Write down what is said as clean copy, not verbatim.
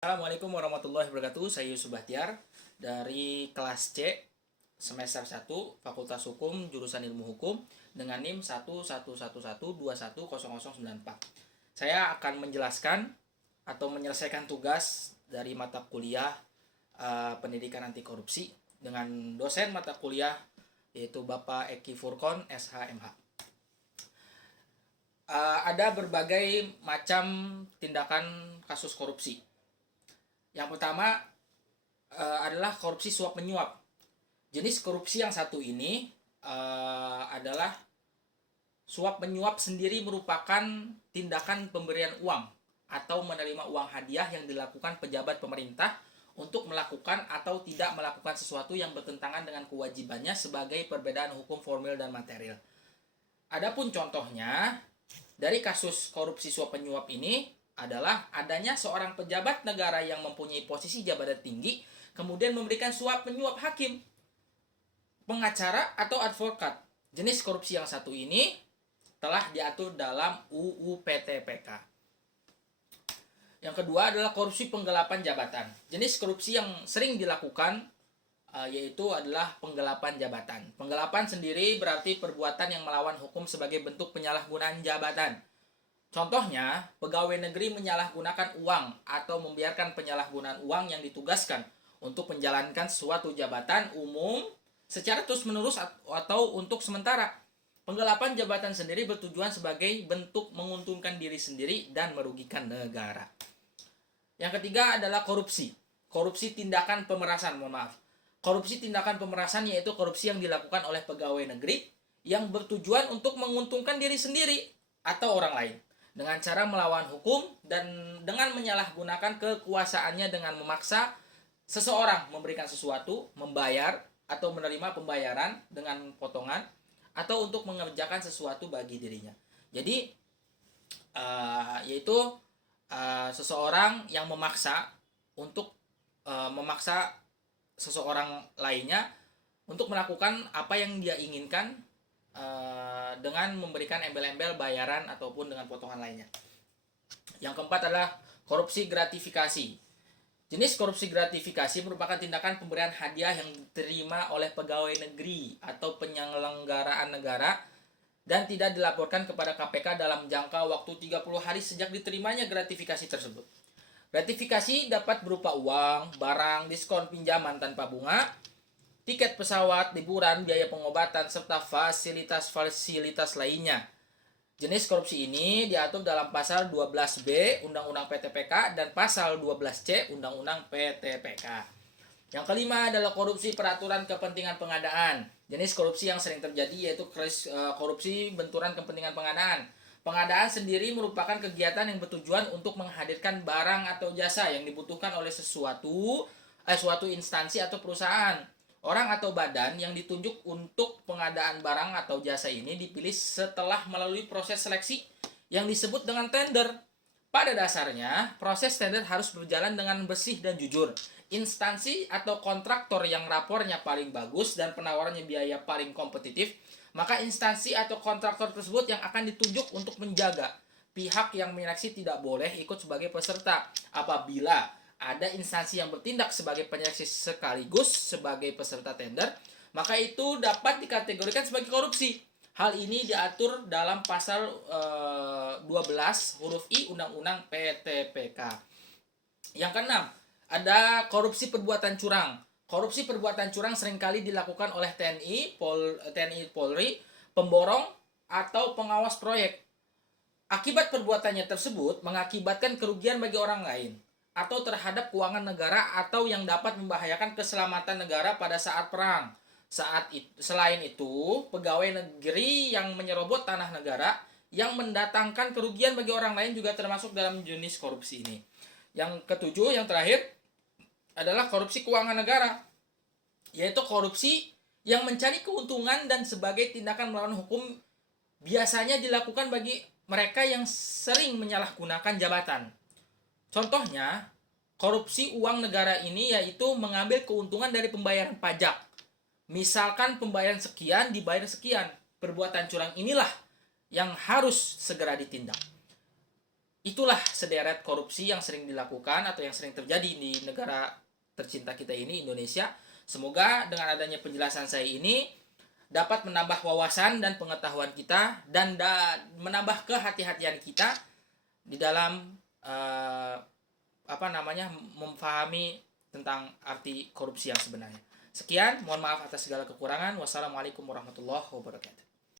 Assalamualaikum warahmatullahi wabarakatuh. Saya Yusuf Bahtiar dari kelas C semester 1 Fakultas Hukum jurusan Ilmu Hukum dengan NIM 11112100094. Saya akan menjelaskan atau menyelesaikan tugas dari mata kuliah Pendidikan Anti Korupsi dengan dosen mata kuliah yaitu Bapak Eki Furkon SHMH. Ada berbagai macam tindakan kasus korupsi. Yang pertama adalah korupsi suap menyuap. Jenis korupsi yang satu ini adalah suap menyuap sendiri merupakan tindakan pemberian uang atau menerima uang hadiah yang dilakukan pejabat pemerintah untuk melakukan atau tidak melakukan sesuatu yang bertentangan dengan kewajibannya sebagai perbedaan hukum formil dan material. Adapun contohnya dari kasus korupsi suap menyuap ini adalah adanya seorang pejabat negara yang mempunyai posisi jabatan tinggi kemudian memberikan suap menyuap hakim, pengacara atau advokat. Jenis korupsi yang satu ini telah diatur dalam UU PTPK. Yang kedua adalah korupsi penggelapan jabatan. Jenis korupsi yang sering dilakukan yaitu adalah penggelapan jabatan. Penggelapan sendiri berarti perbuatan yang melawan hukum sebagai bentuk penyalahgunaan jabatan. Contohnya, pegawai negeri menyalahgunakan uang atau membiarkan penyalahgunaan uang yang ditugaskan untuk menjalankan suatu jabatan umum secara terus-menerus atau untuk sementara. Penggelapan jabatan sendiri bertujuan sebagai bentuk menguntungkan diri sendiri dan merugikan negara. Yang ketiga adalah korupsi. Korupsi tindakan pemerasan, Korupsi tindakan pemerasan yaitu korupsi yang dilakukan oleh pegawai negeri yang bertujuan untuk menguntungkan diri sendiri atau orang lain dengan cara melawan hukum dan dengan menyalahgunakan kekuasaannya dengan memaksa seseorang memberikan sesuatu, membayar atau menerima pembayaran dengan potongan atau untuk mengerjakan sesuatu bagi dirinya. Jadi yaitu seseorang yang memaksa untuk memaksa seseorang lainnya untuk melakukan apa yang dia inginkan dengan memberikan embel-embel bayaran ataupun dengan potongan lainnya. Yang keempat adalah korupsi gratifikasi. Jenis korupsi gratifikasi merupakan tindakan pemberian hadiah yang diterima oleh pegawai negeri atau penyelenggaraan negara dan tidak dilaporkan kepada KPK dalam jangka waktu 30 hari sejak diterimanya gratifikasi tersebut. Gratifikasi dapat berupa uang, barang, diskon pinjaman tanpa bunga, tiket pesawat, liburan, biaya pengobatan, serta fasilitas-fasilitas lainnya. Jenis korupsi ini diatur dalam pasal 12B Undang-Undang PTPK dan pasal 12C Undang-Undang PTPK. Yang kelima adalah korupsi peraturan kepentingan pengadaan. Jenis korupsi yang sering terjadi yaitu korupsi benturan kepentingan pengadaan. Pengadaan sendiri merupakan kegiatan yang bertujuan untuk menghadirkan barang atau jasa yang dibutuhkan oleh suatu instansi atau perusahaan. Orang atau badan yang ditunjuk untuk pengadaan barang atau jasa ini dipilih setelah melalui proses seleksi yang disebut dengan tender. Pada dasarnya, proses tender harus berjalan dengan bersih dan jujur. Instansi atau kontraktor yang rapornya paling bagus dan penawarannya biaya paling kompetitif, maka instansi atau kontraktor tersebut yang akan ditunjuk untuk menjaga. Pihak yang menyeleksi tidak boleh ikut sebagai peserta apabila ada instansi yang bertindak sebagai penyeleksi sekaligus sebagai peserta tender, maka itu dapat dikategorikan sebagai korupsi. Hal ini diatur dalam pasal 12 huruf I Undang-Undang PTPK. Yang keenam, ada korupsi perbuatan curang. Korupsi perbuatan curang seringkali dilakukan oleh TNI, Polri, pemborong, atau pengawas proyek. Akibat perbuatannya tersebut mengakibatkan kerugian bagi orang lain atau terhadap keuangan negara atau yang dapat membahayakan keselamatan negara pada saat perang. Selain itu, pegawai negeri yang menyerobot tanah negara yang mendatangkan kerugian bagi orang lain juga termasuk dalam jenis korupsi ini. Yang ketujuh, yang terakhir adalah korupsi keuangan negara, yaitu korupsi yang mencari keuntungan dan sebagai tindakan melawan hukum biasanya dilakukan bagi mereka yang sering menyalahgunakan jabatan. Contohnya, korupsi uang negara ini yaitu mengambil keuntungan dari pembayaran pajak. Misalkan pembayaran sekian dibayar sekian. Perbuatan curang inilah yang harus segera ditindak. itulah sederet korupsi yang sering dilakukan atau yang sering terjadi di negara tercinta kita ini, Indonesia. Semoga dengan adanya penjelasan saya ini dapat menambah wawasan dan pengetahuan kita dan menambah kehati-hatian kita di dalam memahami tentang arti korupsi yang sebenarnya. Sekian, mohon maaf atas segala kekurangan. Wassalamualaikum warahmatullahi wabarakatuh.